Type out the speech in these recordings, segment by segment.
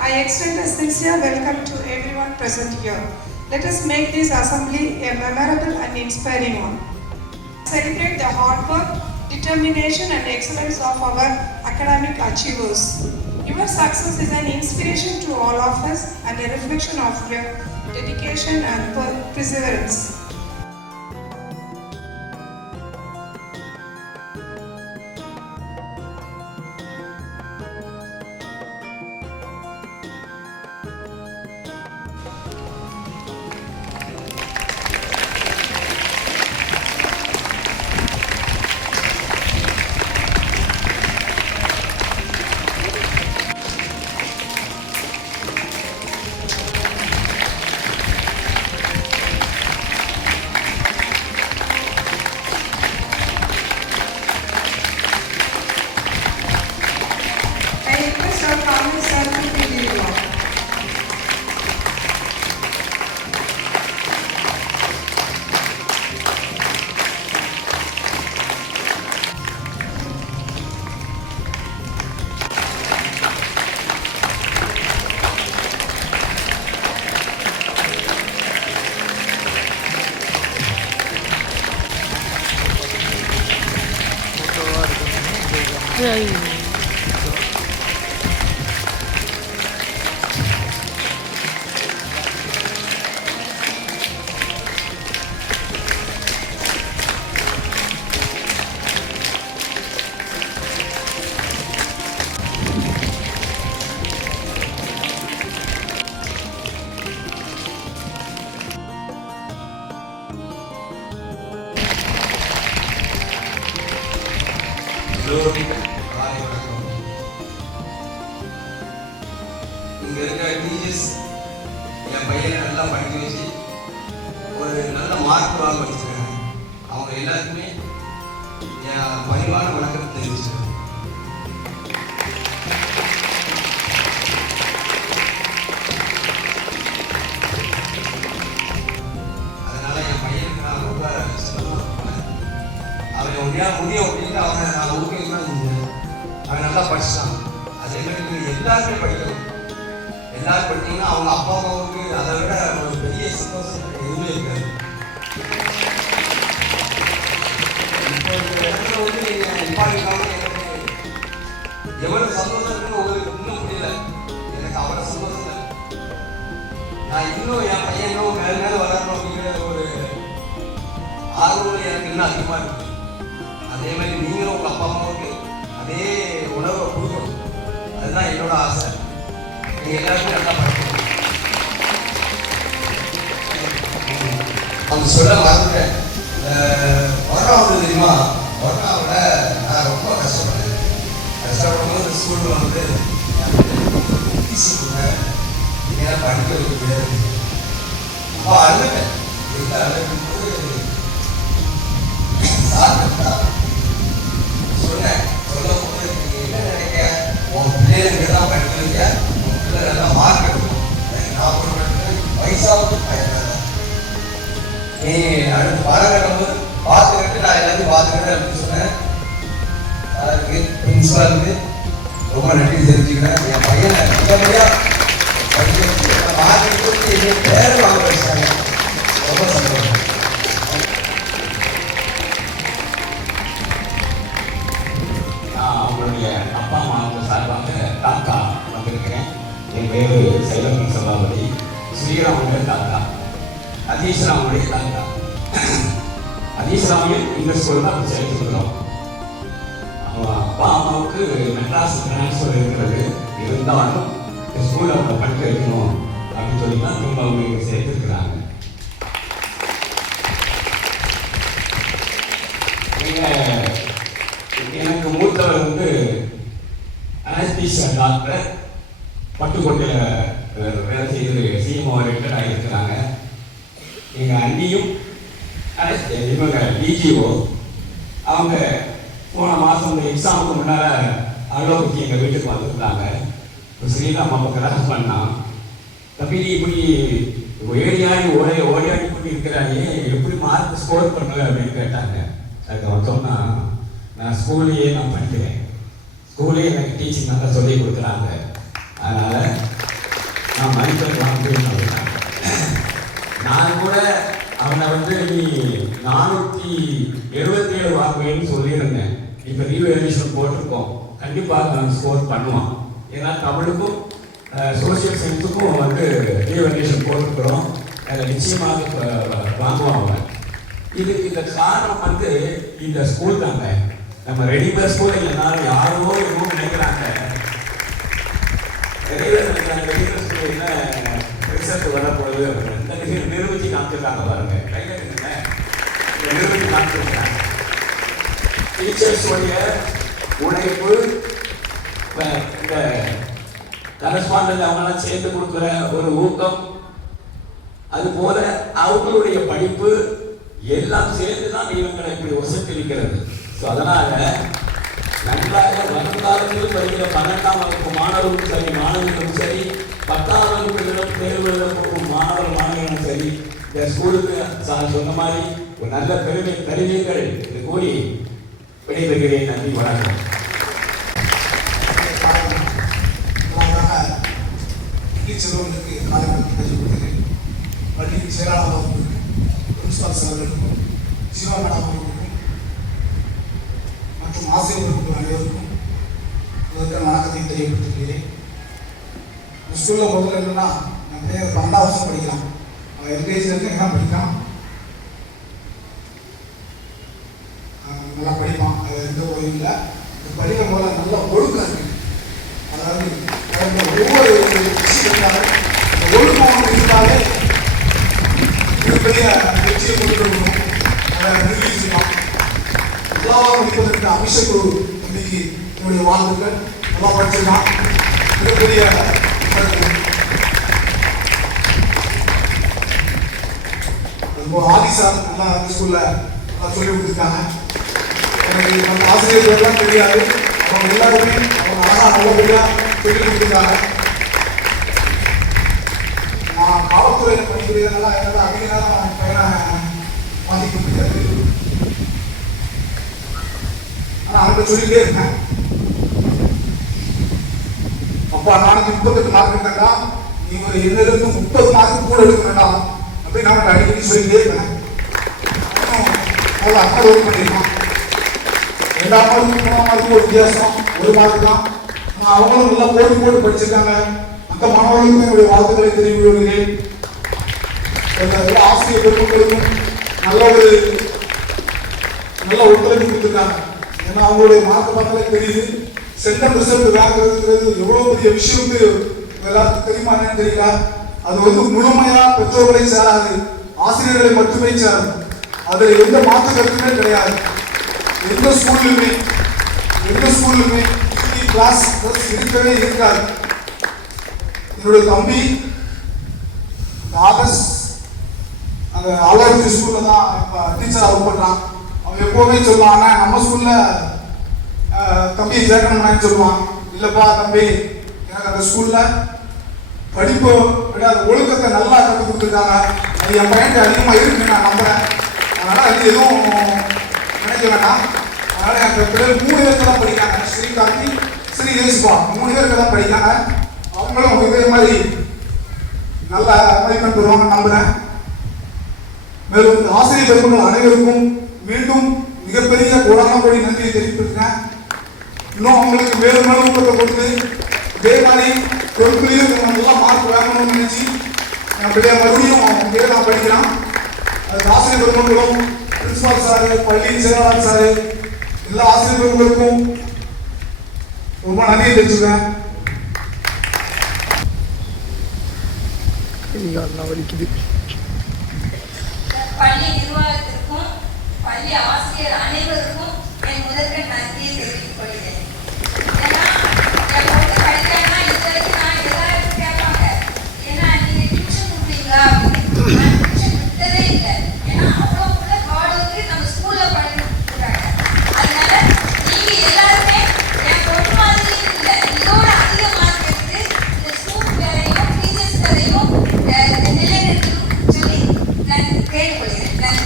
I extend a sincere welcome to everyone present here. Let us make this assembly a memorable and inspiring one. Celebrate the hard work, determination and excellence of our academic achievers. Your success is an inspiration to all of us and a reflection of your dedication and perseverance. இங்கே இருக்கிற teachers என் பையனை நல்லா படிக்க வச்சு ஒரு நல்ல mark வாங்க வச்சுருக்காங்க. அவங்க எல்லாருக்குமே என் பணிவான வணக்கத்தை தெரிவிச்சிருக்காங்க. அதனால என் பையனுக்கு நான் ரொம்ப அவன் முடியும் அப்படின்னு அவனை நான் ஊக்கம் தான் செஞ்சேன். அவன் நல்லா படிச்சான். அதே மாதிரி எல்லாருமே படிக்கணும். எல்லாரும் படித்தீங்கன்னா அவங்க அப்பா அம்மாவுக்கு அதை விட ஒரு பெரிய சந்தோஷம் எதுவுமே இருக்காது. இப்போ இந்த இடத்துல வந்து நீங்கள் நிப்பாட்டிக்காமல் எனக்கு எவ்வளவு சந்தோஷம் இருக்குன்னு உங்களுக்கு இன்னும் முடியல. எனக்கு அவ்வளோ சந்தோஷம் இல்லை. நான் இன்னும் என் பையன் இன்னும் மேலே மேலே வளரணும் அப்படிங்கிற ஒரு ஆர்வம் எனக்கு இன்னும் அதிகமாக இருக்கு. அதே மாதிரி நீங்களும் உங்கள் அப்பா அம்மாவுக்கு அதே உணர்வை கொடுக்கணும். அதுதான் என்னோட ஆசை. நீங்கள் எல்லாருமே நல்லா படிக்கணும். அவங்க சொல்ல மறந்துட்டேன். கொரோனா வந்து தெரியுமா? கொரோனாவில் நான் ரொம்ப கஷ்டப்பட்டேன். கஷ்டப்படும்போது ஸ்கூலில் வந்து டிசி கொடுத்தேன். நீங்கள் படிக்க வைக்க முடியாது. அப்போ அழுதுட்டேன். எல்லாம் அழுகும்போது சொன்னேன். சொல்லும் போது நீங்கள் என்ன நினைக்க? உன் பிள்ளைங்க தான் படிக்க வைக்க, உன் பிள்ளை நல்லா மார்க் எடுக்கும். நான் ஒரு வயசாவது பயன்படுறேன். நீ அடுத்து பாருங்க பார்த்துக்கிட்டு நான் எல்லாத்தையும் பார்த்துக்கிட்டேன் அப்படின்னு சொன்னேன். அதுக்கு பிரின்சிபாலுக்கு ரொம்ப நன்றி தெரிஞ்சுக்கிறேன். என் பையனை நல்லபடியாக படிக்க வச்சு மார்க் எடுத்து என் பேரை வாங்க வச்சாங்க. ரொம்ப சந்தோஷம். அவங்களுடைய அப்பா அம்மாவுக்கு சார்பாக தாத்தா வந்திருக்கிறேன். என் பேர் செல்வன் சபாபதி. ஸ்ரீராமுடைய தாத்தா, அதீஸ்ராமுடைய தாத்தா. அதீஸ்ராமையும் இந்த ஸ்கூல் தான் சேர்த்துக்கிறோம். அவங்க அப்பா அம்மாவுக்கு மெட்ராஸ் டிரான்ஸ்ஃபர் இருக்கிறது. இருந்தாலும் ஸ்கூலில் அவங்க படிக்க வைக்கணும் அப்படின்னு சொல்லி தான் திரும்ப அவங்க இங்கே சேர்த்துருக்குறாங்க. எனக்கு மூத்தவர் வந்து அனஸ்தீசியா டாக்டர், பட்டுக்கோட்டையில் வேலை செய்து சிஎம்ஓ ரிட்டையர்ட் ஆகியிருக்கிறாங்க. எங்கள் அண்ணியும் இவங்க டிஜிஓ. அவங்க போன மாதம் எக்ஸாமுக்கு முன்னால் அலோபதி எங்கள் வீட்டுக்கு வந்திருந்தாங்க. ஸ்ரீராம் அப்போ கிராஸ் பண்ணான். தம்பி இப்படி ஓடியாடி கொண்டு இருக்கிறாயே, எப்படி மார்க் ஸ்கோர் பண்ணுவேன் அப்படின்னு கேட்டாங்க. அதுக்கு அவன் சொன்னால், நான் ஸ்கூல்லையே நான் படிக்கிறேன். ஸ்கூல்லேயே எனக்கு டீச்சிங் நல்லா சொல்லி கொடுக்குறாங்க. அதனால் நான் மதிப்பெண் வாங்குவேன் அப்படின்னா நான் கூட அவனை நீ 477 வாங்குவேன்னு சொல்லியிருந்தேன். இப்போ ரீவேல்யூஷன் போட்டிருக்கோம், கண்டிப்பாக நான் ஸ்கோர் பண்ணுவான். ஏன்னா தமிழுக்கும் சோசியல் சயின்ஸுக்கும் ரீவேல்யூஷன் போட்டிருக்கிறோம், அதில் நிச்சயமாக வாங்குவான் அவன். இதுக்கு இந்த காரணம் இந்த ஸ்கூல் தாங்க. நம்ம ரெடிமேட் ஸ்கூல் இல்லைனாலும் யாரோ இன்னும் நினைக்கிறாங்க, நிறைய பேர் நினைக்கிறாங்க ரெடிமேட் ஸ்கூல் என்ன ரிசல்ட் வரப்போகுது அப்படின்னு நிரூபிச்சு காமிச்சிருக்காங்க. பாருங்க, கையில் நிரூபிச்சு காமிச்சிருக்காங்க. டீச்சர்ஸுடைய உழைப்பு, இந்த கரஸ்பாண்டன்ட் அவங்களாம் சேர்த்து கொடுக்குற ஒரு ஊக்கம், அது போல அவங்களுடைய படிப்பு எல்லாம் சேர்ந்து தான் இவங்களை இப்படி வசதிக்கிறது. ஸோ அதனால நன்றாக வருங்காலத்தில் படிக்கிற 12ஆம் வகுப்பு மாணவர்களும் சரி, மாணவர்களும் சரி, 10ஆம் வகுப்பு தேர்வு எழுத போகும் மாணவர்களும் சரி, இந்த ஸ்கூலுக்கு சொன்ன மாதிரி ஒரு நல்ல பெருமை தருவீர்கள் என்று கூறி விடைபெறுகிறேன். நன்றி, வணக்கம். பள்ளியின் செயலாளர் அவர்களுக்கும், பிரின்சிபால் சார் அவர்களுக்கும், சிவா மேடம் அவர்களுக்கும் மற்றும் ஆசிரியர்களுக்கும் அனைவருக்கும் இதற்கான வணக்கத்தை தெரியப்படுத்துகிறேன். இந்த ஸ்கூலில் பொறுத்தவரை என்னன்னா, என் பையன் 12ஆம் வருஷம் படிக்கிறான். அவன் எல்கேஜி வரைக்கும் தான் படிக்கிறான். நல்லா படிப்பான், அது எந்த ஒரு இல்லை. இந்த படிக்கும் போல நல்ல ஒழுக்கம் இருக்கு. அதாவது ஒவ்வொரு விஷயம் ஒழுக்கம் இருந்தாலே மிகப்பெரிய வெற்றியை கொண்டு வரணும். அதை நிரூபிச்சிருக்கான். எல்லாரும் படிப்பதற்கு அபிஷேக் இன்னைக்கு என்னுடைய வாழ்த்துக்கள். நல்லா படிச்சிருக்கான், மிகப்பெரிய ஆதி சார் நல்லா அந்த ஸ்கூல்ல நல்லா சொல்லி கொடுத்துருக்காங்க. எனக்கு அந்த ஆசிரியர்கள்லாம் தெரியாது, அவங்க எல்லாருமே அவங்க அழகா நல்லபடியா சொல்லி கொடுத்துருக்காங்க. நான் காவல்துறையில் படிக்கிறதுனால என்னால் அதிக நேரம் பையனை பாதிக்க முடியாது. ஆனால் அவங்கள்ட்ட சொல்லிகிட்டே இருக்கேன், அப்பா நாளைக்கு 38 மார்க் எடுத்தா நீ ஒரு 30 மார்க் கூட எடுக்க வேண்டாம் அப்படின்னு அவன்கிட்ட அடிக்கடி சொல்லிக்கிட்டே இருக்கேன். அவ்வளோ அப்பா ஒர்க் பண்ணியிருக்கான். 2ஆம் மார்க்கு 3ஆம் மார்க்கு ஒரு வித்தியாசம், 1 மார்க் தான். ஆனால் அவங்களும் நல்லா போட்டு படிச்சிருக்காங்க. அந்த மாணவர்களுக்கும் என்னுடைய வாழ்த்துக்களை தெரிவித்து வருகிறேன். ஆசிரியர் பெருமக்களுக்கும் நல்ல ஒத்துழைப்பு கொடுத்துருக்காங்க. ஏன்னா அவங்களுடைய மார்க் பார்த்தாலே தெரியுது, சென்டம் ரிசல்ட் வாங்குறதுங்கிறது எவ்வளவு பெரிய விஷயம் எல்லாருக்கும் தெரியுமா என்னன்னு தெரியல. அது முழுமையா பெற்றோர்களை சேராது, ஆசிரியர்களை மட்டுமே சேரும். அதுல எந்த மாற்று கருத்துமே கிடையாது. எந்த ஸ்கூல்லுமே கிளாஸ் இருக்கவே இருக்காது. என்னுடைய தம்பி ஆகஸ்ட் அந்த ஆலோசனை ஸ்கூல்ல தான் டீச்சர் ஒர்க் பண்றான். அவன் எப்பவுமே சொல்லுவான், நம்ம ஸ்கூல்ல தம்பியை சேர்க்கணும்னு சொல்லுவான். இல்லப்பா தம்பி, எனக்கு அந்த ஸ்கூல்ல படிப்பு விட அந்த ஒழுக்கத்தை நல்லா கற்றுக் கொடுத்துருக்காங்க. அது என் பையனுக்கு அதிகமாக இருக்குன்னு நான் நம்புறேன். அதனால அது எதுவும் நினைக்க வேண்டாம். அதனால என் பிள்ளைகள் 3 பேருக்கு தான் படிக்காங்க. ஸ்ரீகாந்தி, ஸ்ரீ யேசுபா 3 பேருக்கு தான் படிக்காங்க. அவங்களும் இதே மாதிரி நல்ல மதிப்பெண் பெறுவாங்க நம்புறேன். மேலும் இந்த ஆசிரியர் பெருமக்கள் அனைவருக்கும் மீண்டும் மிகப்பெரிய கோடான நன்றியை தெரிவித்திருக்கேன். இன்னும் அவங்களுக்கு மேலும் மேலும் ஊக்கத்தை கொடுத்து இதே மாதிரி பொறுப்புலையும் நல்லா மார்க் வாங்கணும்னு நினைச்சு என் பிள்ளைய மறுபடியும் இங்கே தான் படிக்கிறான். அதுக்கு ஆசிரியர் பெருமக்களும், பிரின்சிபால் சாரு, பள்ளியின் செயலாளர் சாரு, எல்லா ஆசிரியர் பெருமக்களுக்கும் ரொம்ப நன்றியை தெரிவிச்சுக்கிறேன். பள்ளி நிர்வாகத்திற்கும் பள்ளி ஆசிரியர் அனைவருக்கும் என் முதற்கண் நன்றியை தெரிவித்துக் கொள்கிறேன். ஏன்னா என் பொண்ணு படிக்கிறேன்னா இது வரைக்கும் நான் எல்லாரும் கேட்பாங்க, ஏன்னா நீங்க டியூஷன் கொடுப்பீங்களா அப்படின்னு. நான் டியூஷன் விட்டதே இல்லை. ஏன்னா அவ்வளோ உள்ள ஹார்ட் ஒர்க்கு நம்ம ஸ்கூல்ல பண்ணிருக்காங்க. அதனால நீங்க எல்லாருமே என் பொண்ணு மாதிரி இல்லை, இதோட அதிக மார்க் எடுத்து இந்த ஸ்கூல் வேலையும் டீச்சர்ஸ் வேலையும் நிலைநிறுத்தணும் சொல்லி நான் கேட்டுக்கொள்கிறேன். நன்றி.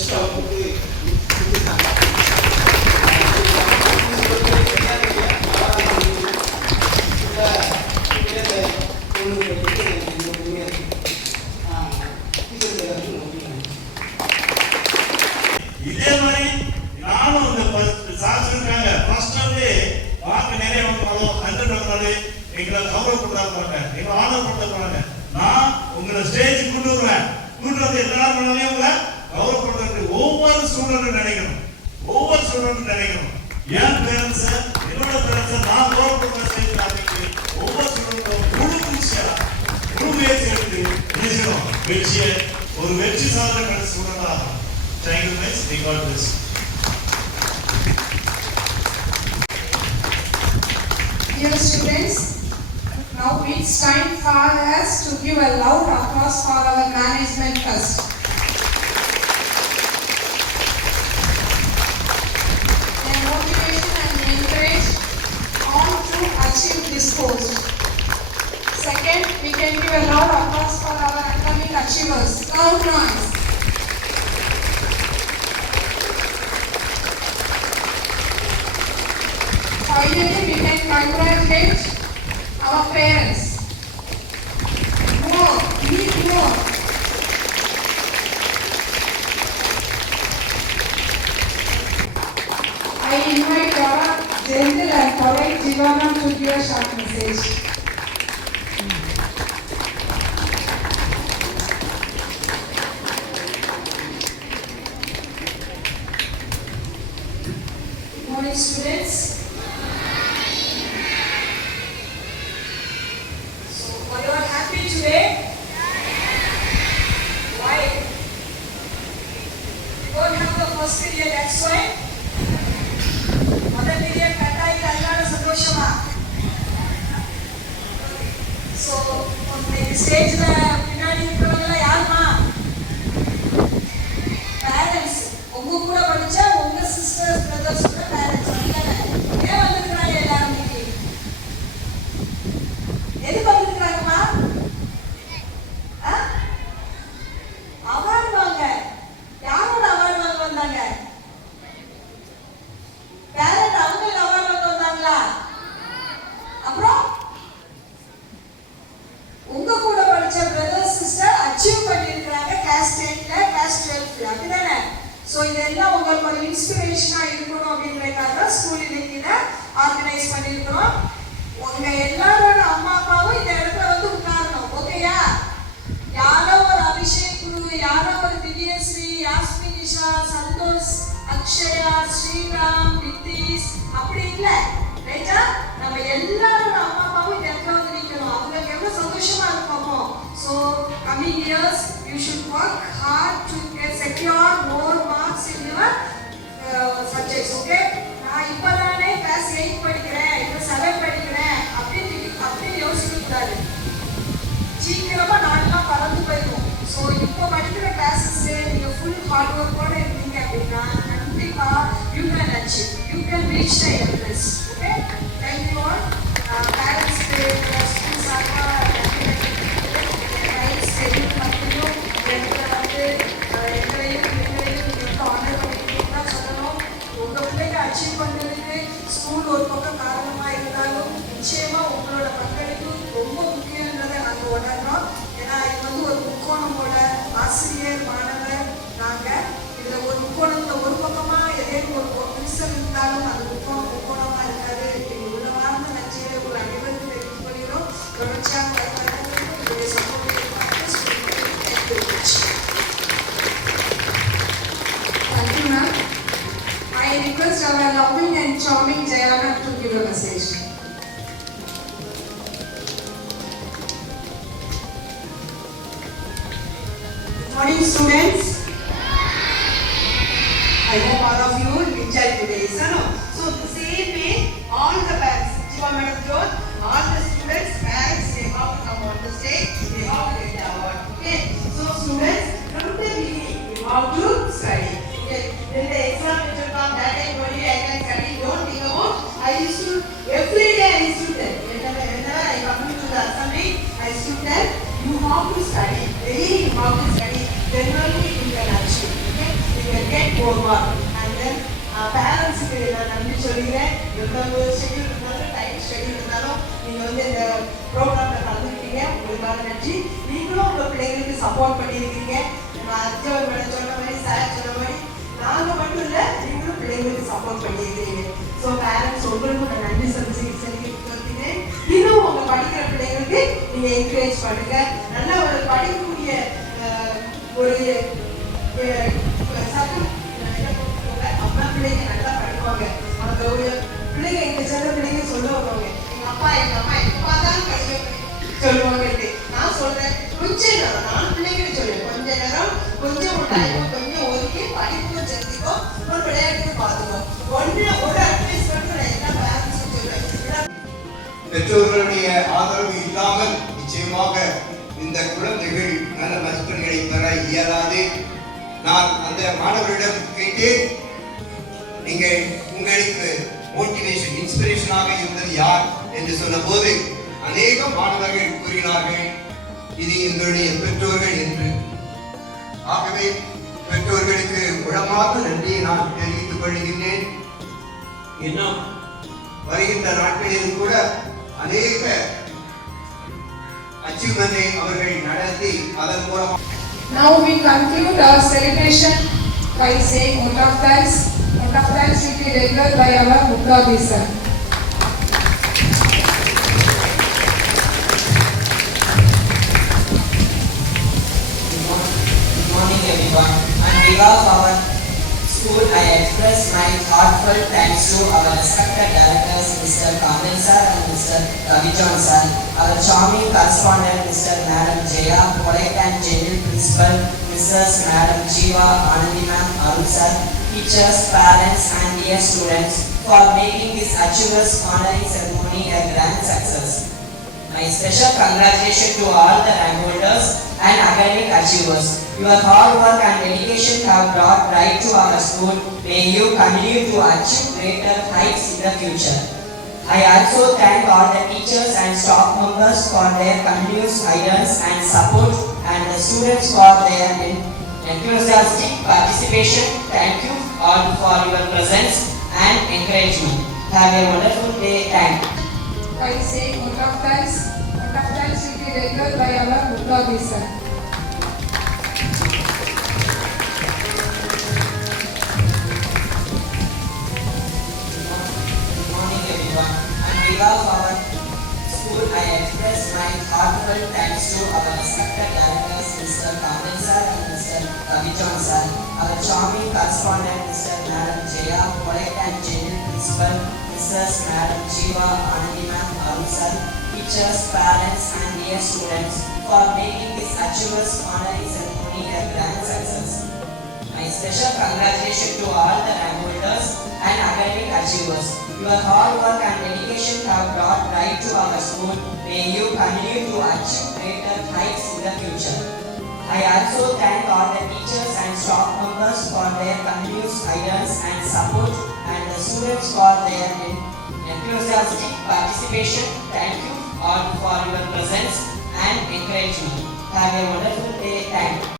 ஜஸ்ட் அவங்களுக்கு இதே மாதிரி நானும் இந்த சாதிச்சிருக்காங்க ஃபர்ஸ்ட் வந்து வாக்கு நிறைய வந்தாலும் 100 வந்தாலும் எங்களை கௌரவப்படுத்தாங்க, எங்களை ஆதரப்படுத்தாங்க. நான் உங்களை ஸ்டேஜ் கொண்டு வருவேன், கொண்டு வந்து எல்லாரும் முன்னாடியும் உங்களை கௌரவப்படுத்த ஒவ்வொரு ஸ்டூடெண்ட் நினைக்கணும், ஒவ்வொரு ஸ்டூடெண்ட் நினைக்கணும். என் பேரண்ட்ஸ் என்னோட பேரண்ட்ஸ் நான் கௌரவப்படுத்த ஸ்டேஜ் ஆரம்பிச்சு ஒவ்வொரு ஸ்டூடெண்ட்டும் முழு முயற்சி எடுத்து நினைச்சோம் வெற்றியை ஒரு வெற்றி சாதனை கிடைச்ச ஸ்டூடெண்ட் ஆகும். Thank you guys. May God bless you. Dear students, now it's time for us to give a loud applause for our management first. Their motivation and encourage all to achieve this post. Second, we can give a loud applause for our academic achievers. Loud noise. Finally, we can congratulate our parents. More, need more. I invite our gentle and polite Jivana to give a short message. Good morning, students. Are you all happy today? Why? You don't have the first period, that's why. Other period கட்டாயி அதனால சந்தோஷமா? So, இந்த ஸ்டேஜ்ல பின்னாடி இருக்கிறவங்க யாருமா? Parents. உங்க கூட படிச்ச உங்க சிஸ்டர்ஸ் பிரதர்ஸோட பேரண்ட்ஸ். ஏன் வந்திருக்கிறாங்க எல்லாரும் இன்னைக்கு? எதுக்கு வந்திருக்கிறாங்கம்மா? அவார்டு வாங்க. யாரோட அவார்டு வாங்க வந்தாங்க? பேரண்ட் அவங்க அவார்டு வாங்க வந்தாங்களா? அப்புறம் உங்க கூட படிச்ச பிரதர் சிஸ்டர் அச்சீவ் பண்ணிருக்காங்க கிளாஸ் 10ல கிளாஸ் 12ல அப்படிதானே? சோ இதெல்லாம் உங்களுக்கு ஒரு இன்ஸ்பிரேஷனா இருக்கணும் அப்படிங்கறதுக்காக ஸ்கூல் இன்னைக்கு ஆர்கனைஸ் பண்ணிருக்கோம். உங்க எல்லாரோட அம்மா அப்பாவும் இந்த இடத்துல வந்து உட்காரணும். ஓகேயா? யாரோ ஒரு அபிஷேக் குரு, யாரோ ஒரு திவ்யஸ்ரீ, யாஸ்மி நிஷா, சந்தோஷ், அக்ஷயா, ஸ்ரீராம், நிதிஷ் அப்படி இல்ல. ரைட்டா? நம்ம எல்லாரோட அம்மா அப்பாவும் இந்த இடத்துல வந்து நிக்கணும். அவங்களுக்கு எவ்வளவு சந்தோஷமா இருக்கும். So coming years you should work hard to secure more marks in your subjects. Okay? நான் இப்பதானே கிளாஸ் 8 படிக்கிறேன், இப்ப 7 படிக்கிறேன் அப்படி யோசிக்க கூடாது. சீக்கிரமா நாளெல்லாம் பறந்து போயிடும். ஸோ இப்போ படிக்கிற கிளாஸஸ் நீங்க ஃபுல் ஹார்ட் ஒர்க்கோட இருந்தீங்க அப்படின்னா கண்டிப்பா you can achieve, you can reach the Everest. Okay? Thank you all. பேரண்ட்ஸ்க்கு ஸ்கூல் சார்பா ரைட்ஸ் தெரியும் மட்டும் வந்து எங்களையும் நீங்கள் ஆனர் பண்ணிக்கிட்டு தான் சொல்லணும். உங்க பிள்ளைங்க அச்சீவ் பண்ணுறதுக்கு ஸ்கூல் ஒரு பக்கம் காரணமாக இருந்தாலும் நிச்சயமா உங்களோட பங்களிப்பு ரொம்ப முக்கியன்றதை நாங்கள் உணர்றோம். ஏன்னா இது வந்து ஒரு முக்கோணமோட ஆசிரியர் மாணவர் நாங்கள் இதில் ஒரு முக்கோணத்தில் ஒரு பக்கமாக ஏதேனும் ஒரு விரிசல் இருந்தாலும் அது முக்கோணமாக இருக்காது. எங்கள் உள்ளவார்ந்த நன்றியை உங்கள் அனைவருக்கும் தெரிவித்துக் கொள்கிறோம். தொடர்ச்சியாக உங்களுடைய சமூகத்தை Thank you, ma'am. I request our loving and charming Jayana to give a message. Good morning, students. I hope all of you enjoyed today's no. So the same way, all the parents, Jiva Madam Jyoth, all the students, parents, they have to come on the stage. They have to get the award. Okay. So students, from the beginning, you have to study. Okay. When the exam will come, that time only I can study. Don't think about. I used to every day I used to tell. Whenever I come to the assembly, I used to tell you have to study. Daily you have to study. Then only you can achieve. Okay. will get more mark. And then பேரண்ட்ஸுக்கு நான் நன்றி சொல்லிக்கிறேன். எவ்வளவு schedule இருந்தாலும் time schedule இருந்தாலும் நீங்கள் வந்து இந்த ப்ரோக்ராமில் கலந்துக்கிட்டீங்க. உங்களுக்கான நன்றி. நீங்களும் உங்கள் பிள்ளைங்களுக்கு சப்போர்ட் பண்ணியிருக்கீங்க. நம்ம அர்ஜுன் மேடம் சொன்ன மாதிரி, சார் சொன்ன மாதிரி, நாங்கள் மட்டும் இல்லை, நீங்களும் பிள்ளைங்களுக்கு சப்போர்ட் பண்ணியிருக்கீங்க. ஸோ பேரண்ட்ஸ் உங்களுக்கும் நான் நன்றி சொல்லிக்கிறேன். இன்னும் உங்கள் படிக்கிற பிள்ளைங்களுக்கு நீங்கள் என்கரேஜ் பண்ணுங்க. நல்லா ஒரு படிக்கக்கூடிய ஒரு சட்டம் அம்மா பிள்ளைங்க நல்லா படிப்பாங்க. அவங்க ஒரு பிள்ளைங்க எங்க சில பிள்ளைங்க சொல்ல வருவாங்க, எங்க அப்பா எங்க அம்மா எப்ப பார்த்தாலும் படிக்க சொல்லுவாங்க. நான் சொல்றேன், கொஞ்ச நேரம் நான் பிள்ளைங்க சொல்லுவேன், கொஞ்ச நேரம் கொஞ்சம் டைம் கொஞ்சம் ஒதுக்கி படிப்பும் செஞ்சுக்கோ, ஒரு விளையாட்டு பார்த்துக்கோ. ஒரு அட்வைஸ் மட்டும் நான் எல்லா பேரண்ட்ஸும் சொல்லுவேன். பெற்றோர்களுடைய ஆதரவு இல்லாமல் நிச்சயமாக இந்த குழந்தைகள் நல்ல மதிப்பெண்களை பெற இயலாது. நான் அந்த மாணவரிடம் கேட்டேன், நீங்கள் உங்களுக்கு மோட்டிவேஷன் இன்ஸ்பிரேஷனாக இருந்தது யார் என்று சொன்னபோது அநேக மாணவர்கள் கூறினார்கள், இது எங்களுடைய பெற்றோர்கள் என்று. ஆகவே பெற்றோர்களுக்கு உளமாக நன்றியை நான் தெரிவித்துக் கொள்கின்றேன். இன்னும் வருகின்ற நாட்களில் கூட அநேக அச்சீவ்மெண்டை அவர்கள் நடத்தி அதன் மூலம். Now we conclude our celebration by saying vote of thanks. Vote of thanks will be delivered by our Muktabi sir. Good morning everyone. On behalf of our school, I express my heartfelt thanks to our respected directors, Mr. Kamil sir and Mr. Ravijan sir, our charming correspondent, Mr. Madam Jaya, polite and gentle principal, Mrs. Madam Jiva, Anandi ma'am, Arun sir, teachers, parents and dear students for making this Achievers honoring ceremony a grand success. My special congratulations to all the rank holders and academic achievers. Your hard work and dedication have brought pride to our school. May you continue to achieve greater heights in the future. I also thank all the teachers and staff members for their continuous guidance and support, and the students for their enthusiastic participation. Thank you all for your presence and encouragement. Have a wonderful day. Thank you. By saying vote of thanks will be delivered by our Muktabi sir. On behalf of our school, I express my heartfelt thanks to our respected directors, Mr. Kamil sir and Mr. Ravijan sir, our charming correspondent, Mr. Madam Jaya, polite and gentle principal, Mrs. Madam Jiva, Anandi ma'am, Arun sir, teachers, parents and dear students for making this Achievers honoring ceremony a grand success. My special congratulations to all the rank holders and academic achievers. Your hard work and dedication have brought pride to our school. May you continue to achieve greater heights in the future. I also thank all the teachers and staff members for their continuous guidance and support, and the students for their enthusiastic participation. Thank you all for your presence and encouragement. Have a wonderful day. Thank you.